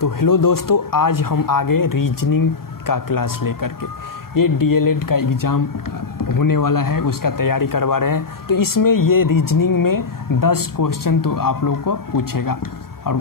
तो हेलो दोस्तों, आज हम आगे रीजनिंग का क्लास लेकर के, ये डीएलएड का एग्ज़ाम होने वाला है, उसका तैयारी करवा रहे हैं। तो इसमें ये रीजनिंग में 10 क्वेश्चन तो आप लोग को पूछेगा और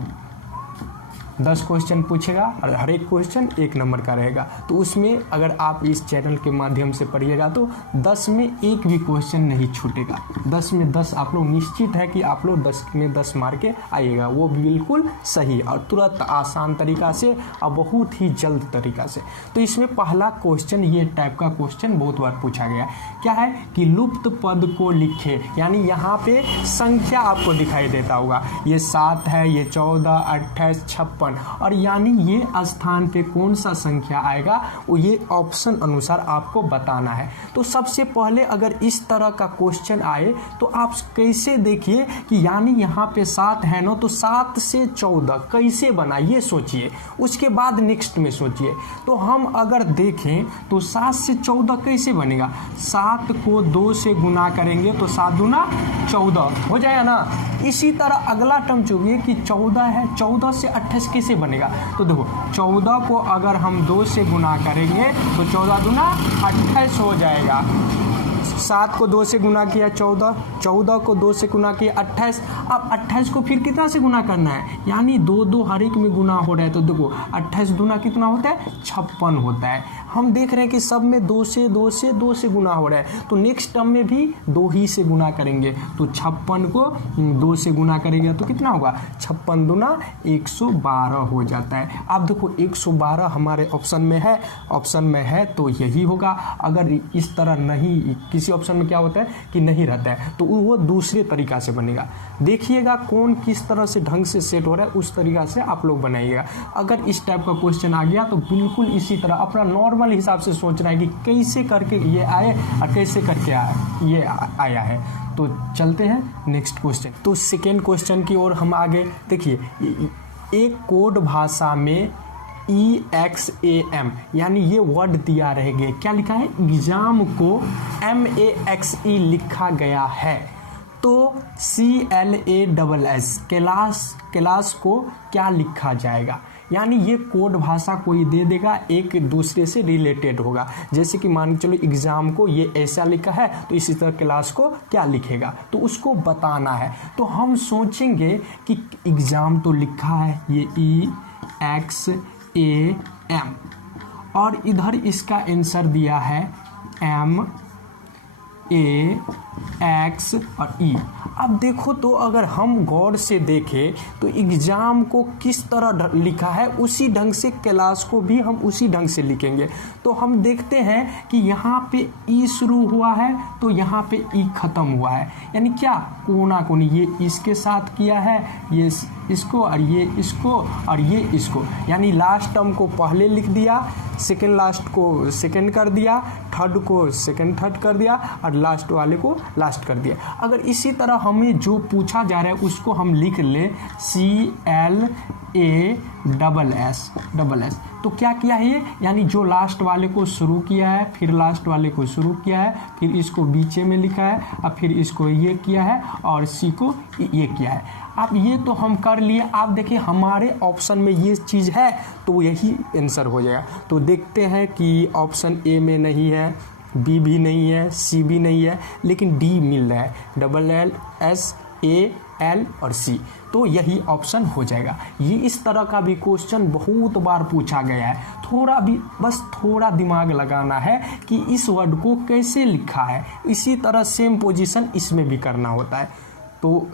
10 क्वेश्चन पूछेगा और हर एक क्वेश्चन 1 नंबर का रहेगा। तो उसमें अगर आप इस चैनल के माध्यम से पढ़िएगा तो 10 में एक भी क्वेश्चन नहीं छूटेगा। 10 में 10 आप लोग निश्चित है कि आप लोग 10 में 10 मार के आइएगा, वो बिल्कुल सही और तुरंत आसान तरीका से और बहुत ही जल्द तरीका से। तो इसमें पहला क्वेश्चन ये टाइप का क्वेश्चन बहुत बार पूछा गया, क्या है कि लुप्त पद को लिखे। यानी यहाँ पे संख्या आपको दिखाई देता होगा, ये 7 है, ये 14, 28, 56 और यानी ये स्थान पे कौन सा संख्या आएगा वो ये ऑप्शन अनुसार आपको बताना है। तो सबसे पहले अगर इस तरह का क्वेश्चन आए तो आप कैसे देखिए कि यानी यहाँ पे 7 है ना, तो 7 से 14 कैसे बना ये सोचिए, उसके बाद नेक्स्ट में सोचिए। तो हम अगर देखें तो 7 से 14 कैसे बनेगा, 7 को 2 से गुना करेंगे तो 7 दूना 14 हो जाएगा ना। इसी तरह अगला टर्म चुनिए कि 14 है, 14 से 28 कैसे बनेगा। तो देखो 14 को अगर हम 2 से गुना करेंगे तो 14 दूना 28 हो जाएगा। 7 को 2 से गुना किया 14, 14 को 2 से गुना किया 28। अब 28 को फिर कितना से गुना करना है, यानी 2 हर एक में गुना हो रहा है। तो देखो 28 दूना कितना होता है, 56 होता है। हम देख रहे हैं कि सब में 2 से गुना हो रहा है, तो नेक्स्ट टर्म में भी 2 ही से गुना करेंगे। तो 56 को 2 से गुना करेंगे तो कितना होगा, 56 दूना 112 हो जाता है। अब देखो 112 हमारे ऑप्शन में है तो यही होगा। अगर इस तरह नहीं, किसी ऑप्शन में क्या होता है कि नहीं रहता है, तो वो दूसरे तरीका से बनेगा। देखिएगा कौन किस तरह से ढंग से सेट हो रहा है, उस तरीका से आप लोग बनाइएगा। अगर इस टाइप का क्वेश्चन आ गया तो बिल्कुल इसी तरह अपना नॉर्मल हिसाब से सोचना है कि कैसे करके ये आए और कैसे करके ये आया है। तो चलते हैं नेक्स्ट क्वेश्चन। तो सेकेंड क्वेश्चन की ओर हम आगे देखिए, एक कोड भाषा में EXAM यानी ये वर्ड दिया रहेगा, क्या लिखा है, एग्जाम को MAXE लिखा गया है। तो CLASS क्लास को क्या लिखा जाएगा। यानी ये कोड भाषा कोई दे देगा, एक दूसरे से रिलेटेड होगा। जैसे कि मान के चलो एग्जाम को ये ऐसा लिखा है तो इसी तरह क्लास को क्या लिखेगा, तो उसको बताना है। तो हम सोचेंगे कि एग्जाम तो लिखा है ये EXAM और इधर इसका आंसर दिया है MAX और E। अब देखो तो अगर हम गौर से देखें तो एग्जाम को किस तरह लिखा है उसी ढंग से क्लास को भी हम उसी ढंग से लिखेंगे। तो हम देखते हैं कि यहाँ पे E शुरू हुआ है तो यहाँ पे E खत्म हुआ है, यानी क्या कोना कोनी, ये इसके साथ किया है, ये इसको और ये इसको और ये इसको, यानी लास्ट टर्म को पहले लिख दिया, सेकेंड लास्ट को सेकेंड कर दिया, थर्ड को सेकेंड थर्ड कर दिया और लास्ट वाले को लास्ट कर दिया। अगर इसी तरह हमें जो पूछा जा रहा है उसको हम लिख ले CLASS, तो क्या किया है ये, यानी जो लास्ट वाले को शुरू किया है फिर लास्ट वाले को शुरू किया है, फिर इसको बीच में लिखा है और फिर इसको ये किया है और C को ये किया है। अब ये तो हम कर लिए। आप देखिए हमारे ऑप्शन में ये चीज़ है तो यही आंसर हो जाएगा। तो देखते हैं कि ऑप्शन ए में नहीं है, बी भी नहीं है, सी भी नहीं है, लेकिन डी मिल रहा है, SSAL और सी, तो यही ऑप्शन हो जाएगा। ये इस तरह का भी क्वेश्चन बहुत बार पूछा गया है। बस थोड़ा दिमाग लगाना है कि इस वर्ड को कैसे लिखा है, इसी तरह सेम पोजीशन इसमें भी करना होता है। तो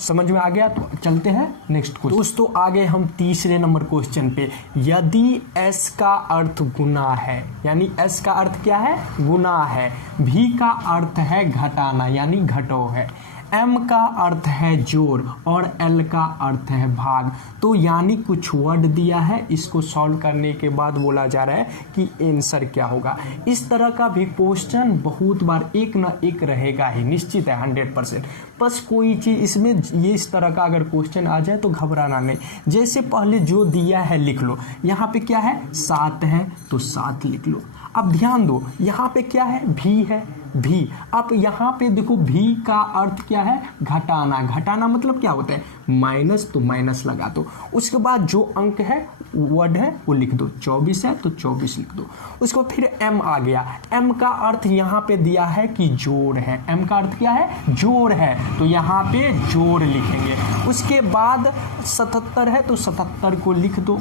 समझ में आ गया। तो चलते हैं नेक्स्ट क्वेश्चन। दोस्तों आगे हम तीसरे नंबर क्वेश्चन पे, यदि S का अर्थ गुना है, यानी S का अर्थ क्या है, गुना है, V का अर्थ है घटाना यानी घटो है, M का अर्थ है जोड़ और L का अर्थ है भाग। तो यानी कुछ वर्ड दिया है, इसको सॉल्व करने के बाद बोला जा रहा है कि आंसर क्या होगा। इस तरह का भी क्वेश्चन बहुत बार एक ना एक रहेगा ही, निश्चित है 100%। बस कोई चीज़ इसमें ये इस तरह का अगर क्वेश्चन आ जाए तो घबराना नहीं। जैसे पहले जो दिया है लिख लो, यहाँ पे क्या है 7 है तो 7 लिख लो। अब ध्यान दो यहाँ पे क्या है, भी है भी। अब यहाँ पे देखो भी का अर्थ क्या है, घटाना। घटाना मतलब क्या होता है, माइनस, तो माइनस लगा दो। उसके बाद जो अंक है वर्ड है वो लिख दो, 24 है तो 24 लिख दो। उसको फिर m आ गया। m का अर्थ यहाँ पे दिया है कि जोड़ है। m का अर्थ क्या है, जोड़ है, तो यहाँ पे जोड़ लिखेंगे। उसके बाद 77 है तो 77 को लिख दो,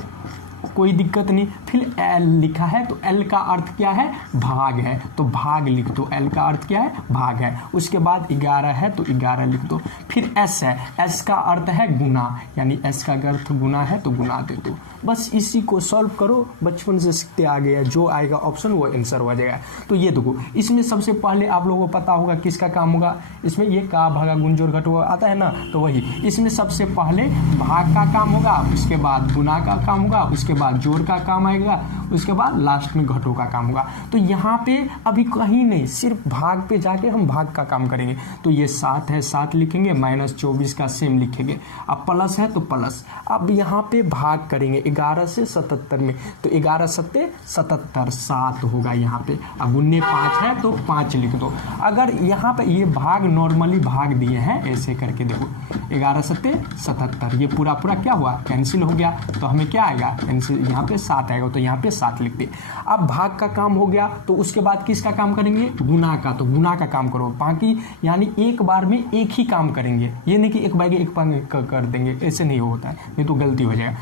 कोई दिक्कत नहीं। फिर L लिखा है तो L का अर्थ क्या है, भाग है, तो भाग लिख दो। L का अर्थ क्या है, भाग है। उसके बाद 11 है तो 11 लिख दो। फिर S है, S का अर्थ है गुना, यानी S का अर्थ गुना है तो गुना दे दो। बस इसी को सॉल्व करो, बचपन से सीखते आ गया, जो आएगा ऑप्शन वो आंसर हो जाएगा। तो ये देखो, इसमें सबसे पहले आप लोगों को पता होगा किसका काम होगा, इसमें ये का भागा गुण जोड़ घटाव आता है ना, तो वही इसमें सबसे पहले भाग का काम होगा, उसके बाद गुना का काम होगा, उसके बाद जोड़ का काम आएगा, उसके बाद लास्ट में घटों का काम होगा। तो यहाँ पे अभी कहीं नहीं, सिर्फ भाग पे जाके हम भाग का काम करेंगे। तो ये 7 है, 7 लिखेंगे, माइनस 24 का सेम लिखेंगे। अब प्लस है तो प्लस। अब यहाँ पे भाग करेंगे 11 से 77 में, तो 11 सत्ते 77, 7 होगा यहाँ पे। अब गुन्ने 5 है तो 5 लिख दो। अगर यहाँ पे ये भाग नॉर्मली भाग दिए हैं ऐसे करके, देखो 11 सत्ते 77, ये पूरा पूरा क्या हुआ, कैंसिल हो गया। तो हमें क्या आएगा, कैंसिल, यहाँ पे 7 आएगा, तो यहाँ पे 7 लिख दे। अब भाग का काम हो गया, तो उसके बाद किसका काम करेंगे, गुना का। तो गुना का काम करो, बाकी यानी एक बार में एक ही काम करेंगे, ये नहीं कि एक बार एक कर देंगे, ऐसे नहीं होता है, नहीं तो गलती हो जाएगा।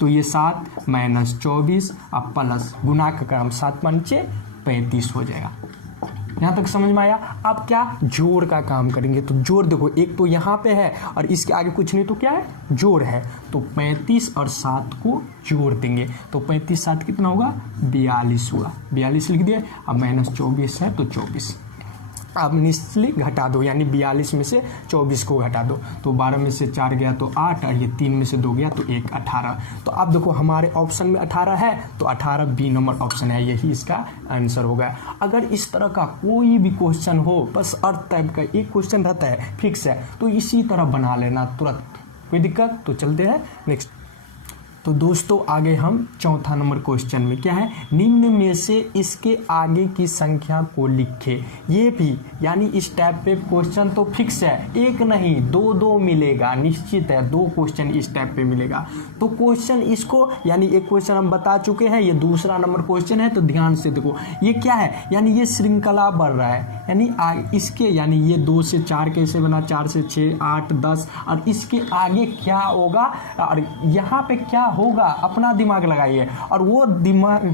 तो ये 7 माइनस 24 अब प्लस गुना का काम, 7 पंचे 35 हो जाएगा। यहाँ तक समझ में आया। अब क्या, जोड़ का काम करेंगे। तो जोड़ देखो, एक तो यहाँ पे है और इसके आगे कुछ नहीं, तो क्या है, जोड़ है। तो 35 और 7 को जोड़ देंगे, तो 35 7 कितना होगा, 42 हुआ, 42 लिख दिए। अब माइनस 24 है तो 24। अब निचली घटा दो, यानी 42 में से 24 को घटा दो, तो 12 में से 4 गया तो 8, और ये 3 में से 2 गया तो 1, 18। तो अब देखो हमारे ऑप्शन में 18 है, तो 18 बी नंबर ऑप्शन है, यही इसका आंसर होगा। अगर इस तरह का कोई भी क्वेश्चन हो, बस अर्थ टाइप का एक क्वेश्चन रहता है, फिक्स है, तो इसी तरह बना लेना तुरंत, कोई दिक्कत। तो चलते हैं नेक्स्ट। तो दोस्तों आगे हम चौथा नंबर क्वेश्चन में क्या है, निम्न में से इसके आगे की संख्या को लिखे। ये भी यानी इस टाइप पे क्वेश्चन तो फिक्स है, एक नहीं 2 मिलेगा, निश्चित है 2 क्वेश्चन इस टाइप पे मिलेगा। तो क्वेश्चन इसको, यानी एक क्वेश्चन हम बता चुके हैं, ये दूसरा नंबर क्वेश्चन है, तो ध्यान से देखो ये क्या है, यानी ये श्रृंखला बढ़ रहा है, यानी इसके, यानी ये 2 से 4 कैसे बना, 4 से 6 8 10, और इसके आगे क्या होगा, और यहाँ पे क्या होगा, अपना दिमाग लगाइए, और वो दिमाग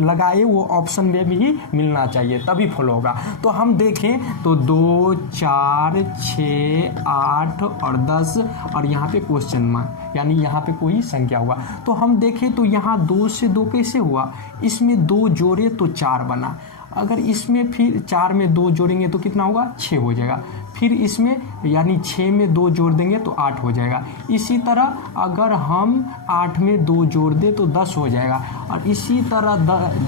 लगाए वो ऑप्शन में भी मिलना चाहिए, तभी फॉलो होगा। तो हम देखें तो 2 4 6 8 और 10, और यहाँ पे क्वेश्चन मार्क, यानी यहाँ पे कोई संख्या हुआ। तो हम देखें तो यहाँ 2 से 2 कैसे हुआ, इसमें 2 जोड़े तो 4 बना, अगर इसमें फिर 4 में 2 जोड़ेंगे तो कितना होगा, 6 हो जाएगा। फिर इसमें यानी 6 में 2 जोड़ देंगे तो 8 हो जाएगा। इसी तरह अगर हम 8 में 2 जोड़ दें तो 10 हो जाएगा, और इसी तरह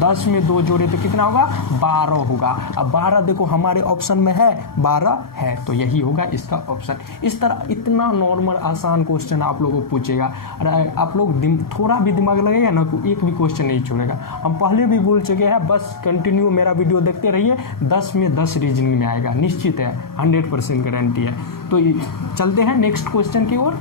10 में 2 जोड़े तो कितना होगा, 12 होगा। अब 12 देखो हमारे ऑप्शन में है, 12 है, तो यही होगा इसका ऑप्शन। इस तरह इतना नॉर्मल आसान क्वेश्चन आप लोगों को पूछेगा, और आप लोग थोड़ा भी दिमाग लगेगा ना, एक भी क्वेश्चन नहीं छोड़ेगा। हम पहले भी बोल चुके हैं, बस कंटिन्यू मेरा वीडियो देखते रहिए, 10 में 10 रीजनिंग में आएगा, निश्चित है, 100% गारंटी है। तो चलते हैं नेक्स्ट क्वेश्चन की ओर।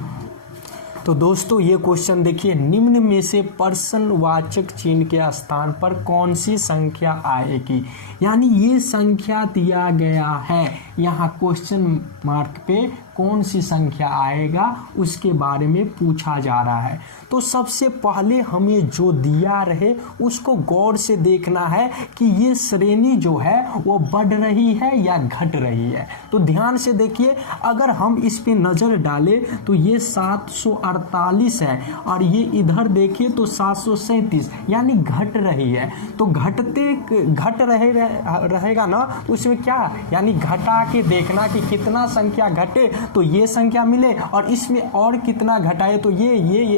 तो दोस्तों ये क्वेश्चन देखिए, निम्न में से प्रश्नवाचक चिन्ह के स्थान पर कौन सी संख्या आएगी, यानी ये संख्या दिया गया है, यहाँ क्वेश्चन मार्क पे कौन सी संख्या आएगा उसके बारे में पूछा जा रहा है। तो सबसे पहले हमें जो दिया रहे उसको गौर से देखना है कि ये श्रेणी जो है वो बढ़ रही है या घट रही है। तो ध्यान से देखिए, अगर हम इस पे नज़र डालें तो ये 748 है, और ये इधर देखिए तो 737, यानी घट रही है। तो घट रहेगा ना, तो उसमें क्या, यानी घटा के देखना कि कितना संख्या घटे तो ये संख्या मिले, और इसमें और कितना घटाए तो ये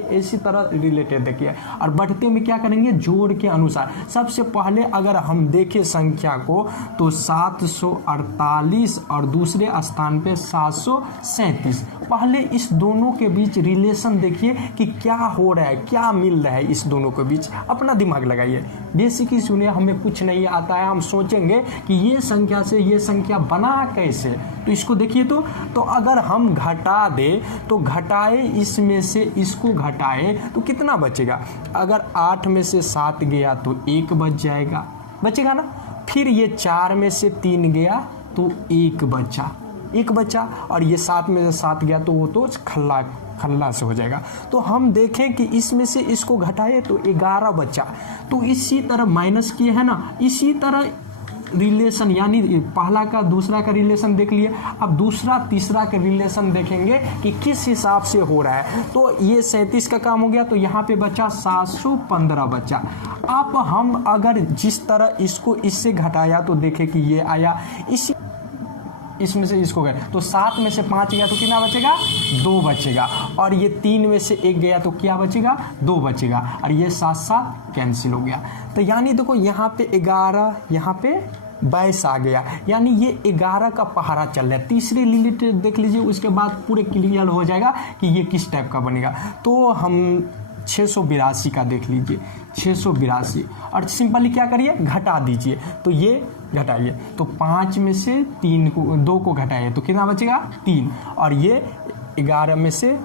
इसी तरह रिलेटेड देखिए। और बढ़ते में क्या करेंगे, जोड़ के अनुसार। सबसे पहले अगर हम देखें संख्या को तो 748 और दूसरे स्थान पे 737, पहले इस दोनों के बीच रिलेशन देखिए कि क्या हो रहा है, क्या मिल रहा है इस दोनों के बीच। अपना दिमाग लगाइए, बेसिक ही सुनिए, हमें कुछ नहीं आता है, हम सोचेंगे कि ये संख्या से ये संख्या बना कैसे। तो इसको देखिए, तो अगर हम घटा दे तो घटाए इसमें से इसको घटाए तो कितना बचेगा। अगर 8 में से 7 गया तो 1 बचेगा ना। फिर ये 4 में से 3 गया तो 1 बचा, और ये 7 में से 7 गया तो वो तो खल्ला से हो जाएगा। तो हम देखें कि इसमें से इसको घटाए तो 11 बचा। तो इसी तरह माइनस किए है ना, इसी तरह रिलेशन, यानी पहला का दूसरा का रिलेशन देख लिए, अब दूसरा तीसरा का रिलेशन देखेंगे कि किस हिसाब से हो रहा है। तो ये 37 का काम हो गया, तो यहाँ पे बचा 715 बचा। अब हम अगर जिस तरह इसको इससे घटाया तो देखें कि ये आया, इसमें से इसको गए तो 7 में से 5 गया तो कितना बचेगा, 2 बचेगा, और ये 3 में से 1 गया तो क्या बचेगा, 2 बचेगा, और ये 7 कैंसिल हो गया। तो यानी देखो यहाँ पे 11, यहाँ पे 22 आ गया, यानी ये 11 का पहाड़ा चल रहा है। तीसरी रिलेटेड देख लीजिए, उसके बाद पूरे क्लियर हो जाएगा कि ये किस टाइप का बनेगा। तो हम 682 का देख लीजिए, 682, और सिंपली क्या करिए, घटा दीजिए। तो ये घटाइए, तो 5 में से 2 को घटाइए तो कितना बचेगा, 3, और ये 11 में से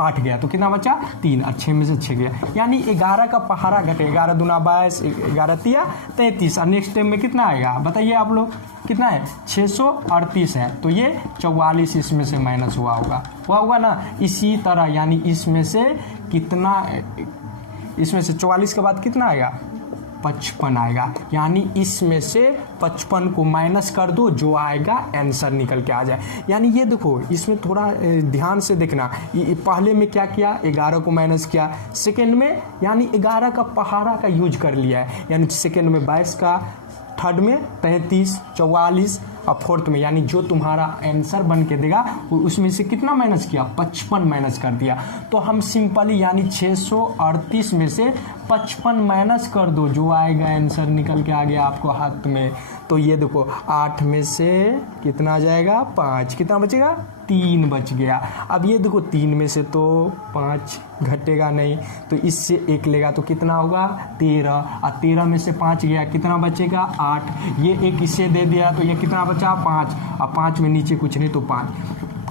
8 गया तो कितना बचा, 3, और 6 में से 6 गया, यानी 11 का पहाड़ा घटे। 11 दूना 22, 11 तिया 33, और नेक्स्ट टाइम में कितना आएगा बताइए आप लोग, कितना है, 638 है। तो ये 44 इसमें से माइनस हुआ होगा ना। इसी तरह यानी इसमें से कितना, इसमें से 44 के बाद कितना आएगा, 55 आएगा, यानी इसमें से 55 को माइनस कर दो, जो आएगा आंसर निकल के आ जाए। यानी ये देखो, इसमें थोड़ा ध्यान से देखना, पहले में क्या किया, 11 को माइनस किया, सेकेंड में यानी 11 का पहाड़ा का यूज कर लिया है, यानी सेकेंड में 22 का, थर्ड में 33, 44, और फोर्थ में यानी जो तुम्हारा आंसर बन के देगा उसमें से कितना माइनस किया, 55 माइनस कर दिया। तो हम सिंपली यानी 638 में से 55 माइनस कर दो, जो आएगा आंसर निकल के आ गया आपको हाथ में। तो ये देखो 8 में से कितना आ जाएगा, 5, कितना बचेगा, 3 बच गया। अब ये देखो 3 में से तो 5 घटेगा नहीं, तो इससे 1 लेगा तो कितना होगा, 13, और 13 में से 5 गया कितना बचेगा, 8, ये 1 इससे दे दिया तो ये कितना बचा, 5, और 5 में नीचे कुछ नहीं तो 5,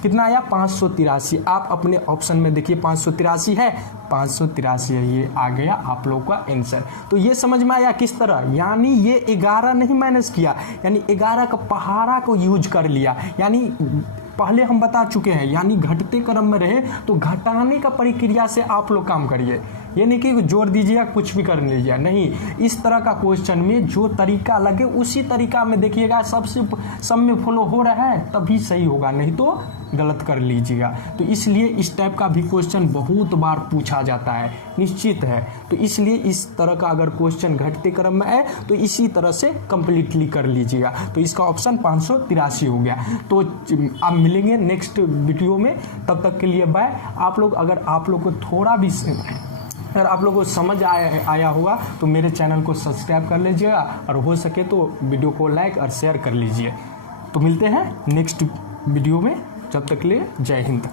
कितना आया, 583। आप अपने ऑप्शन में देखिए 583 है, 583 है, ये आ गया आप लोग का आंसर। तो ये समझ में आया किस तरह, यानी ये 11 नहीं माइनस किया, यानी 11 का पहाड़ा को यूज कर लिया। यानी पहले हम बता चुके हैं, यानी घटते क्रम में रहे तो घटाने का प्रक्रिया से आप लोग काम करिए, ये नहीं कि जोड़ दीजिए कुछ भी कर लीजिए, नहीं। इस तरह का क्वेश्चन में जो तरीका लगे उसी तरीका में देखिएगा, सब में फॉलो हो रहा है तभी सही होगा, नहीं तो गलत कर लीजिएगा। तो इसलिए इस टाइप का भी क्वेश्चन बहुत बार पूछा जाता है, निश्चित है। तो इसलिए इस तरह का अगर क्वेश्चन घटते क्रम में है तो इसी तरह से कंप्लीटली कर लीजिएगा। तो इसका ऑप्शन 583 हो गया। तो अब मिलेंगे नेक्स्ट वीडियो में, तब तक के लिए बाय। आप लोग अगर आप लोग को थोड़ा भी अगर आप लोगों को समझ आया हुआ तो मेरे चैनल को सब्सक्राइब कर लीजिएगा, और हो सके तो वीडियो को लाइक और शेयर कर लीजिए। तो मिलते हैं नेक्स्ट वीडियो में, जब तक के लिए जय हिंद।